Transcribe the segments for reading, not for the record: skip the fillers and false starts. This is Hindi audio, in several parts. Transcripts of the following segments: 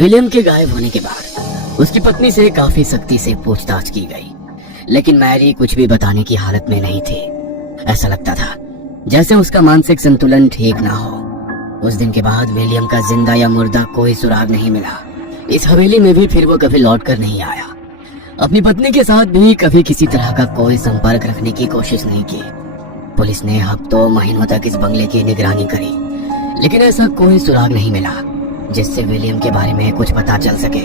विलियम के गायब होने के बाद उसकी पत्नी से काफी सख्ती से पूछताछ की गई, लेकिन मैरी कुछ भी बताने की हालत में नहीं थी। ऐसा लगता था जैसे उसका मानसिक संतुलन ठीक ना हो। उस दिन के बाद विलियम का जिंदा या मुर्दा कोई सुराग नहीं मिला। इस हवेली में भी फिर वो कभी लौट कर नहीं आया। अपनी पत्नी के साथ भी कभी किसी तरह का कोई संपर्क रखने की कोशिश नहीं की। पुलिस ने हफ्तों महीनों तक इस बंगले की निगरानी करी, लेकिन ऐसा कोई सुराग नहीं मिला जिससे विलियम के बारे में कुछ पता चल सके।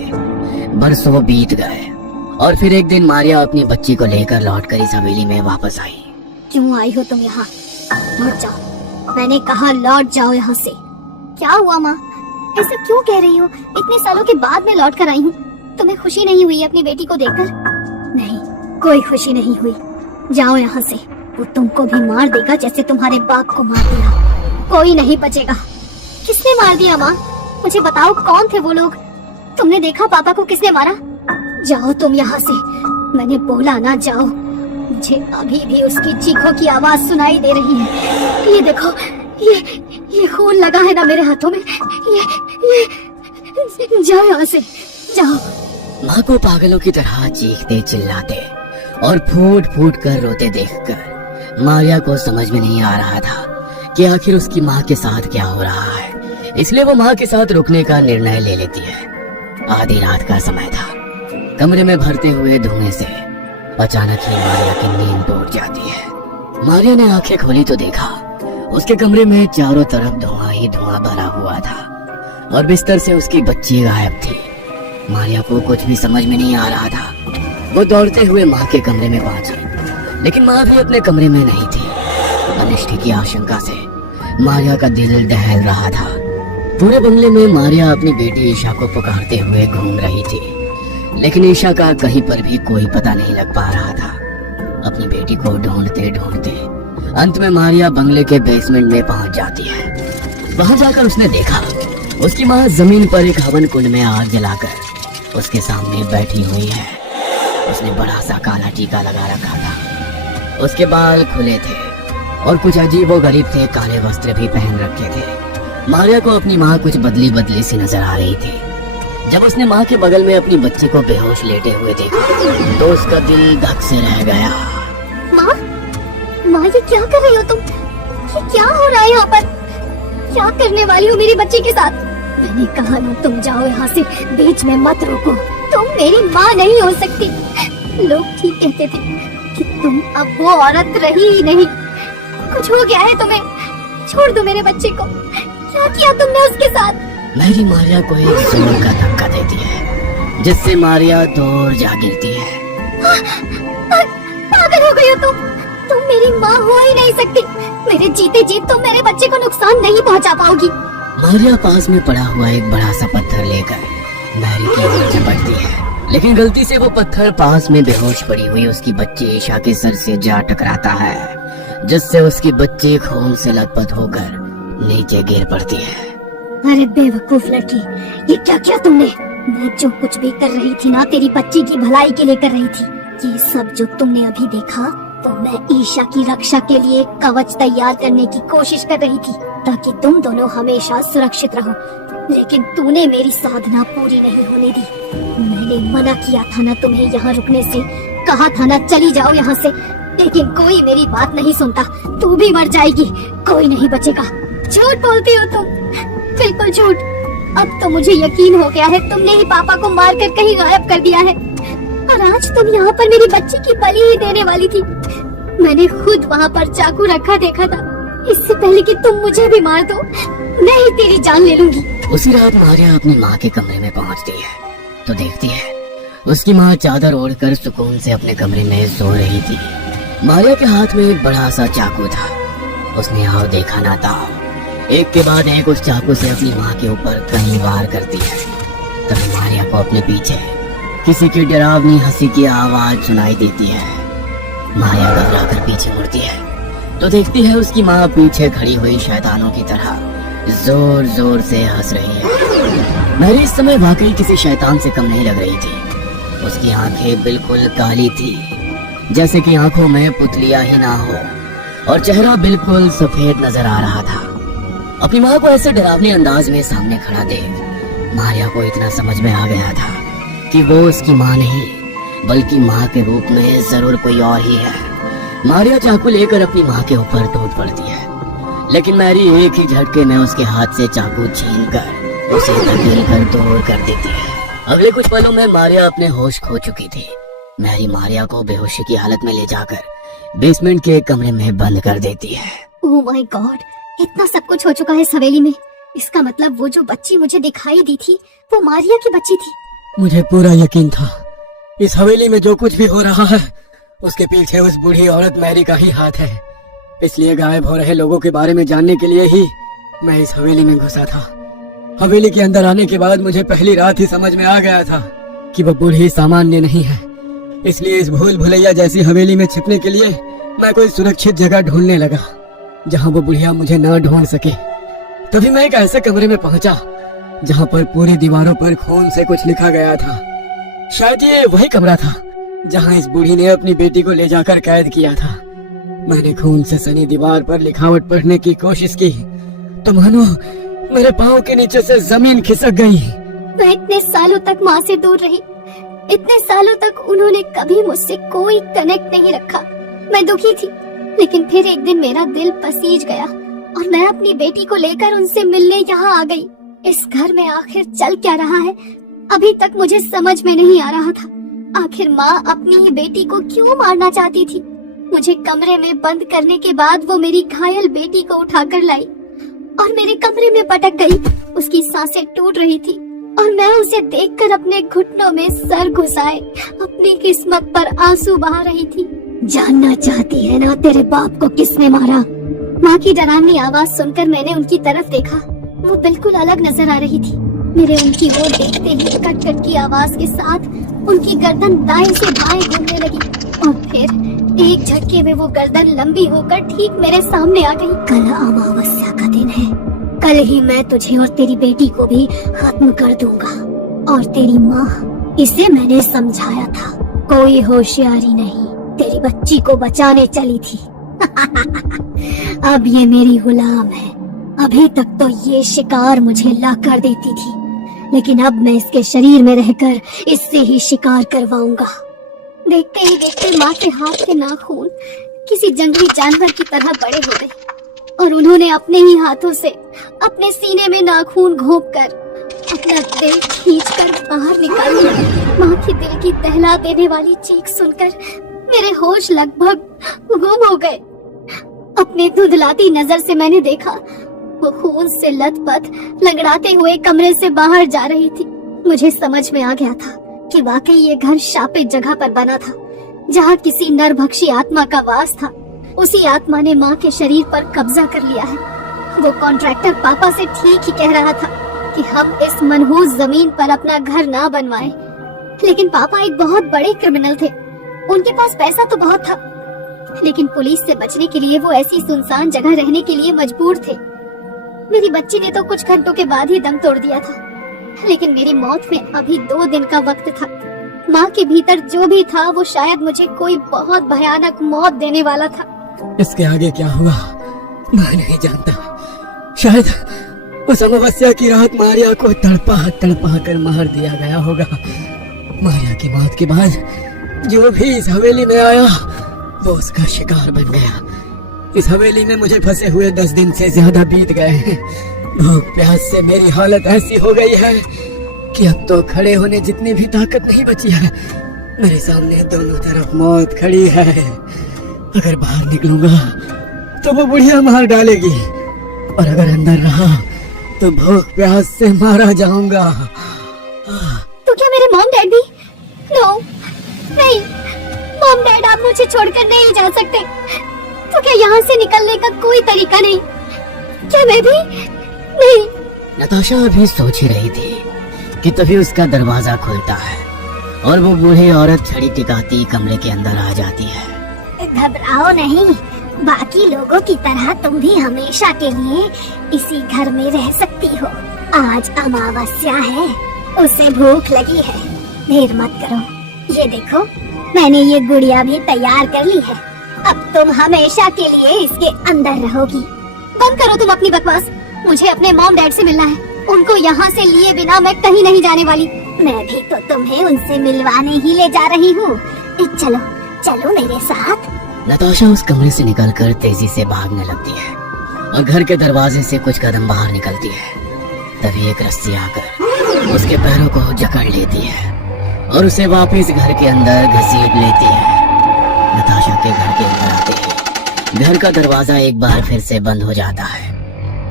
बरसों बीत गए और फिर एक दिन मारिया अपनी बच्ची को लेकर लौटकर इस हवेली में वापस आई। क्यों आई हो तुम यहाँ? लौट जाओ, मैंने कहा लौट जाओ यहाँ से। क्या हुआ माँ, ऐसा क्यों कह रही हो? इतने सालों के बाद मैं लौट कर आई हूँ। तुम्हें खुशी नहीं हुई अपनी बेटी को देखकर? नहीं, कोई खुशी नहीं हुई। जाओ यहाँ से, वो तुमको भी मार देगा जैसे तुम्हारे बाप को मार दिया। कोई नहीं बचेगा। किसने मार दिया माँ? मुझे बताओ, कौन थे वो लोग? तुमने देखा पापा को किसने मारा? जाओ तुम यहाँ से, मैंने बोला ना जाओ। मुझे अभी भी उसकी चीखों की आवाज सुनाई दे रही है। ये देखो, ये खून लगा है ना मेरे हाथों में। ये जाओ यहाँ से, जाओ। माँ को पागलों की तरह चीखते चिल्लाते और फूट फूट कर रोते देखकर मारिया को समझ में नहीं आ रहा था कि आखिर उसकी माँ के साथ क्या हो रहा है। इसलिए वो माँ के साथ रुकने का निर्णय ले लेती है। आधी रात का समय था। कमरे में भरते हुए धुएं से अचानक ही मारिया की नींद टूट जाती है। मारिया ने आंखें खोली तो देखा उसके कमरे में चारों तरफ धुआं ही धुआं भरा हुआ था और बिस्तर से उसकी बच्ची गायब थी। मारिया को कुछ भी समझ में नहीं आ रहा था। वो दौड़ते हुए माँ के कमरे में पहुंची, लेकिन माँ भी अपने कमरे में नहीं थी। अनिष्ट की आशंका से मारिया का दिल दहल रहा था। पूरे बंगले में मारिया अपनी बेटी ईशा को पुकारते हुए घूम रही थी, लेकिन ईशा का कहीं पर भी कोई पता नहीं लग पा रहा था। अपनी बेटी को ढूंढते ढूंढते अंत में मारिया बंगले के बेसमेंट में पहुंच जाती है। वहां जाकर उसने देखा उसकी माँ जमीन पर एक हवन कुंड में आग जलाकर उसके सामने बैठी हुई है। उसने बड़ा सा काला टीका लगा रखा था, उसके बाल खुले थे और कुछ अजीबोगरीब थे काले वस्त्र भी पहन रखे थे। मारिया को अपनी माँ कुछ बदली बदली सी नजर आ रही थी। जब उसने माँ के बगल में अपनी बच्ची को बेहोश लेटे हुए देखा तो उसका दिल धक से रह गया। माँ, ये क्या कर रही हो तुम? ये क्या हो रहा है यहाँ पर? क्या करने वाली हो मेरी बच्ची के साथ? मैंने कहा ना तुम जाओ यहाँ से, बीच में मत रोको। तुम मेरी माँ नहीं हो सकती। लोग ठीक कहते थे कि तुम अब वो औरत रही ही नहीं। कुछ हो गया है तुम्हें। छोड़ दो मेरे बच्चे को। क्या किया तुमने उसके साथ? मेरी मारिया को एक जोर का धक्का देती है जिससे मारिया दूर जा गिरती है। पागल हो गई हो तुम मेरी माँ हो ही नहीं सकती। मेरे जीते जी तुम मेरे बच्चे को नुकसान नहीं पहुँचा पाओगी। मारिया पास में पड़ा हुआ एक बड़ा सा पत्थर लेकर मैरी की ओर झपटती है, लेकिन गलती से वो पत्थर पास में बेहोश पड़ी हुई उसकी बच्ची ईशा के सर से जा टकराता है, जिससे उसकी बच्ची खून से लथपथ होकर नीचे गिर पड़ती है। अरे बेवकूफ लड़की, ये क्या किया तुमने? मैं जो कुछ भी कर रही थी ना, तेरी बच्ची की भलाई के लिए कर रही थी। ये सब जो तुमने अभी देखा तो मैं ईशा की रक्षा के लिए कवच तैयार करने की कोशिश कर रही थी ताकि तुम दोनों हमेशा सुरक्षित रहो। लेकिन तूने मेरी साधना पूरी नहीं होने दी। मैंने मना किया था ना तुम्हें यहाँ रुकने से, कहा था ना चली जाओ यहाँ से, लेकिन कोई मेरी बात नहीं सुनता। तू भी मर जाएगी, कोई नहीं बचेगा। झूठ बोलती हो तुम, बिल्कुल झूठ। अब तो मुझे यकीन हो गया है तुमने ही पापा को मारकर कहीं गायब कर दिया है और आज तुम यहाँ पर मेरी बच्ची की बलि ही देने वाली थी। मैंने खुद वहाँ पर चाकू रखा देखा था। इससे पहले कि तुम मुझे भी मार दो, मैं ही तेरी जान ले लूंगी। उसी रात मारिया अपनी माँ के कमरे में पहुँचती है तो देखती है उसकी माँ चादर ओढ़कर सुकून से अपने कमरे में सो रही थी। मारिया के हाथ में एक बड़ा सा चाकू था। उसने आओ देखा ना था, एक के बाद एक उस चाकू से अपनी माँ के ऊपर कई वार करती है। तभी मारिया को अपने पीछे किसी की डरावनी हंसी की आवाज सुनाई देती है। मारिया घबरा कर पीछे मुड़ती है तो देखती है उसकी माँ पीछे खड़ी हुई शैतानों की तरह जोर जोर से हंस रही है। मैरी इस समय वाकई किसी शैतान से कम नहीं लग रही थी। उसकी आंखें बिल्कुल काली थी, जैसे कि आंखों में पुतलियां ही ना हो, और चेहरा बिल्कुल सफेद नजर आ रहा था। अपनी माँ को ऐसे डरावने अंदाज में सामने खड़ा देख मारिया को इतना समझ में आ गया था कि वो उसकी माँ नहीं बल्कि माँ के रूप में जरूर कोई और ही है। मारिया चाकू लेकर अपनी माँ के ऊपर टूट पड़ती है, लेकिन मैरी एक ही झटके में उसके हाथ से चाकू छीनकर उसे धकेल कर दूर कर देती है। अगले कुछ पलों में मारिया अपने होश खो चुकी थी। मैरी मारिया को बेहोशी की हालत में ले जाकर बेसमेंट के एक कमरे में बंद कर देती है। ओह माय गॉड, इतना सब कुछ हो चुका है इस हवेली में। इसका मतलब वो जो बच्ची मुझे दिखाई दी थी वो मारिया की बच्ची थी। मुझे पूरा यकीन था इस हवेली में जो कुछ भी हो रहा है उसके पीछे उस बूढ़ी औरत मैरी का ही हाथ है। इसलिए गायब हो रहे लोगों के बारे में जानने के लिए ही मैं इस हवेली में घुसा था। हवेली के अंदर आने के बाद मुझे पहली रात ही समझ में आ गया था कि वह बूढ़ी सामान्य नहीं है। इसलिए इस भूल भुलैया जैसी हवेली में छिपने के लिए मैं कोई सुरक्षित जगह ढूंढने लगा जहां वो बुढ़िया मुझे न ढूंढ सके। तभी मैं एक ऐसे कमरे में पहुंचा जहां पर पूरी दीवारों पर खून से कुछ लिखा गया था। शायद ये वही कमरा था जहां इस बूढ़ी ने अपनी बेटी को ले जाकर कैद किया था। मैंने खून से सनी दीवार पर लिखावट पढ़ने की कोशिश की तो मानो मेरे पाँव के नीचे से जमीन खिसक गई। मैं इतने सालों तक माँ से दूर रही, इतने सालों तक उन्होंने कभी मुझसे कोई कनेक्ट नहीं रखा। मैं दुखी थी, लेकिन फिर एक दिन मेरा दिल पसीज गया और मैं अपनी बेटी को लेकर उनसे मिलने यहाँ आ गई। इस घर में आखिर चल क्या रहा है अभी तक मुझे समझ में नहीं आ रहा था। आखिर माँ अपनी ही बेटी को क्यों मारना चाहती थी? मुझे कमरे में बंद करने के बाद वो मेरी घायल बेटी को उठाकर लाई और मेरे कमरे में पटक गई। उसकी सांसें टूट रही थी और मैं उसे देखकर अपने घुटनों में सर घुसाए अपनी किस्मत पर आंसू बहा रही थी। जानना चाहती है ना तेरे बाप को किसने मारा? माँ की डरावनी आवाज सुनकर मैंने उनकी तरफ देखा। वो बिल्कुल अलग नजर आ रही थी। मेरे उनकी ओर देखते ही कट कट की आवाज के साथ उनकी गर्दन दाएं से बाएं घूमने लगी और फिर एक झटके में वो गर्दन लंबी होकर ठीक मेरे सामने आ गई। कल अमावस्या का दिन है। कल ही मैं तुझे और तेरी बेटी को भी खत्म कर दूंगा। और तेरी माँ, इसे मैंने समझाया था, कोई होशियारी नहीं, तेरी बच्ची को बचाने चली थी। अब ये मेरी गुलाम है। अभी तक तो ये शिकार मुझे ला कर देती थी, लेकिन अब मैं इसके शरीर में रहकर इससे ही शिकार करवाऊंगा। देखते ही देखते माँ के हाथ के नाखून किसी जंगली जानवर की तरह बड़े हो गए और उन्होंने अपने ही हाथों से अपने सीने में नाखून घोंपकर अपना दिल खींचकर बाहर निकाल लिया। माँ की दिल की दहला देने वाली चीख सुनकर मेरे होश लगभग गुम हो गए। अपने धुंधलाती नजर से मैंने देखा वो खून से लथपथ लंगड़ाते हुए कमरे से बाहर जा रही थी। मुझे समझ में आ गया था कि वाकई ये घर शापित जगह पर बना था जहाँ किसी नरभक्षी आत्मा का वास था। उसी आत्मा ने माँ के शरीर पर कब्जा कर लिया है। वो कॉन्ट्रैक्टर पापा से ठीक ही कह रहा था कि हम इस मनहूस जमीन पर अपना घर ना बनवाएं। लेकिन पापा एक बहुत बड़े क्रिमिनल थे। उनके पास पैसा तो बहुत था, लेकिन पुलिस से बचने के लिए वो ऐसी सुनसान जगह रहने के लिए मजबूर थे। मेरी बच्ची ने तो कुछ घंटों के बाद ही दम तोड़ दिया था, लेकिन मेरी मौत में अभी 2 दिन का वक्त था। माँ के भीतर जो भी था वो शायद मुझे कोई बहुत भयानक मौत देने वाला था। इसके आगे क्या हुआ मैं नहीं जानता। शायद उस अमावस्या की रात मारिया को तड़पा तड़पा कर मार दिया गया होगा। मारिया की मौत के बाद जो भी इस हवेली में आया वो उसका शिकार बन गया। इस हवेली में मुझे फंसे हुए 10 दिन से ज्यादा बीत गए हैं। भूख प्यास से मेरी हालत ऐसी हो गई है कि अब तो खड़े होने जितनी भी ताकत नहीं बची है। मेरे सामने दोनों तरफ मौत खड़ी है। अगर बाहर निकलूंगा तो वो बुढ़िया मार डालेगी और अगर अंदर रहा तो भूख प्यास से मारा जाऊंगा। तो क्या मेरे मॉम डैड भी? नो, नहीं, मॉम डैड आप मुझे छोड़कर नहीं जा सकते। तो क्या यहाँ से निकलने का कोई तरीका नहीं? क्या मैं भी? नहीं। नताशा अभी सोच ही रही थी कि तभी उसका दरवाजा खुलता है और वो बूढ़ी औरत छड़ी टिकाती कमरे के अंदर आ जाती है। घबराओ नहीं, बाकी लोगों की तरह तुम भी हमेशा के लिए इसी घर में रह सकती हो। आज अमावस्या है, उसे भूख लगी है, देर मत करो। ये देखो, मैंने ये गुड़िया भी तैयार कर ली है। अब तुम हमेशा के लिए इसके अंदर रहोगी। बंद करो तुम अपनी बकवास। मुझे अपने मॉम डैड से मिलना है। उनको यहाँ से लिए बिना मैं कहीं नहीं जाने वाली। मैं भी तो तुम्हें उनसे मिलवाने ही ले जा रही हूँ। चलो चलो मेरे साथ। नताशा उस कमरे से निकलकर तेजी से भागने लगती है और घर के दरवाजे से कुछ कदम बाहर निकलती है। तभी एक रस्सी आकर उसके पैरों को जकड़ लेती है और उसे वापस घर के अंदर घसीट लेती है। नताशा के घर के अंदर आते ही घर का दरवाजा एक बार फिर से बंद हो जाता है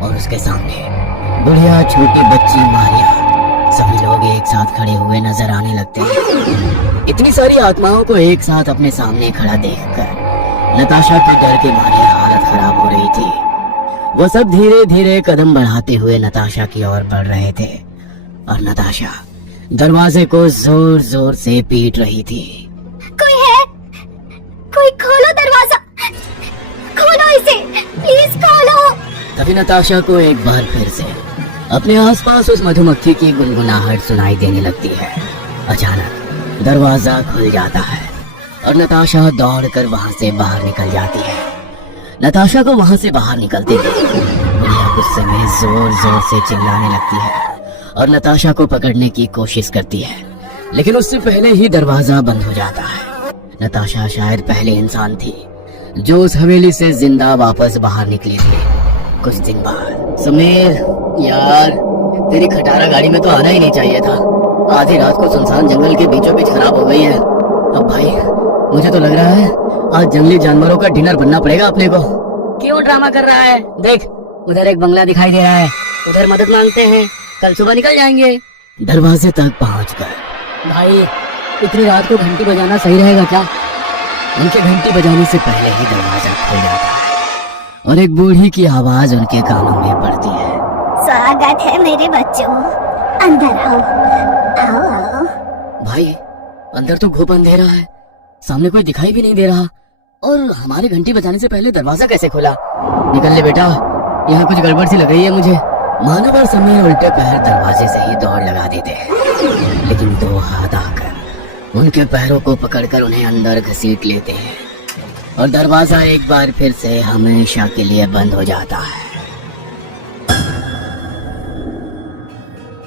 और उसके सामने बुढ़िया छोटी बच्ची मारिया सभी लोग एक साथ खड़े हुए नजर आने लगते हैं। इतनी सारी आत्माओं को एक साथ अपने सामने खड़ा देखकर नताशा के डर के मारे हालत खराब हो रही थी। वो सब धीरे धीरे कदम बढ़ाते हुए नताशा की ओर बढ़ रहे थे और नताशा दरवाजे को जोर जोर से पीट रही थी। कोई है? कोई खोलो दरवाजा, खोलो इसे, प्लीज खोलो। तभी नताशा को एक बार फिर से अपने आसपास उस मधुमक्खी की गुनगुनाहट सुनाई देने लगती है। अचानक दरवाजा खुल जाता है और नताशा दौड़कर वहां से बाहर निकल जाती है। नताशा को वहां से बाहर निकलते देख बुढ़िया गुस्से में जोर जोर से चिल्लाने लगती है और नताशा को पकड़ने की कोशिश करती है, लेकिन उससे पहले ही दरवाजा बंद हो जाता है। नताशा शायद पहले इंसान थी जो उस हवेली से जिंदा वापस बाहर निकली थी। कुछ दिन बाद समीर, यार तेरी खटारा गाड़ी में तो आना ही नहीं चाहिए था। आधी रात को सुनसान जंगल के बीचों बीच खराब हो गई है। अब भाई मुझे तो लग रहा है आज जंगली जानवरों का डिनर बनना पड़ेगा अपने को। क्यों ड्रामा कर रहा है? देख उधर एक बंगला दिखाई दे रहा है, उधर मदद मांगते हैं, कल सुबह निकल जाएंगे। दरवाजे तक पहुंचकर भाई इतनी रात को घंटी बजाना सही रहेगा क्या? उनके घंटी बजाने से पहले ही दरवाजा खुल जाता है और एक बूढ़ी की आवाज उनके कानों में पड़ती है। स्वागत है मेरे बच्चों, अंदर आओ, आओ आओ। भाई अंदर तो घुप अंधेरा है, सामने कोई दिखाई भी नहीं दे रहा और हमारे घंटी बजाने से पहले दरवाजा कैसे खुला? निकल ले बेटा, यहाँ कुछ गड़बड़ सी लग रही है मुझे। मानव और समय उल्टे पैर दरवाजे से ही दौड़ लगा देते हैं, लेकिन दो हाथ आकर उनके पैरों को पकड़कर उन्हें अंदर घसीट लेते हैं और दरवाजा एक बार फिर से हमेशा के लिए बंद हो जाता है।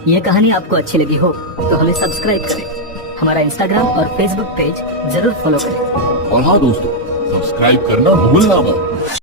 ये कहानी आपको अच्छी लगी हो तो हमें सब्सक्राइब करें, हमारा इंस्टाग्राम और फेसबुक पेज जरूर फॉलो करें। और हाँ दोस्तों, सब्सक्राइब करना भूलना मत।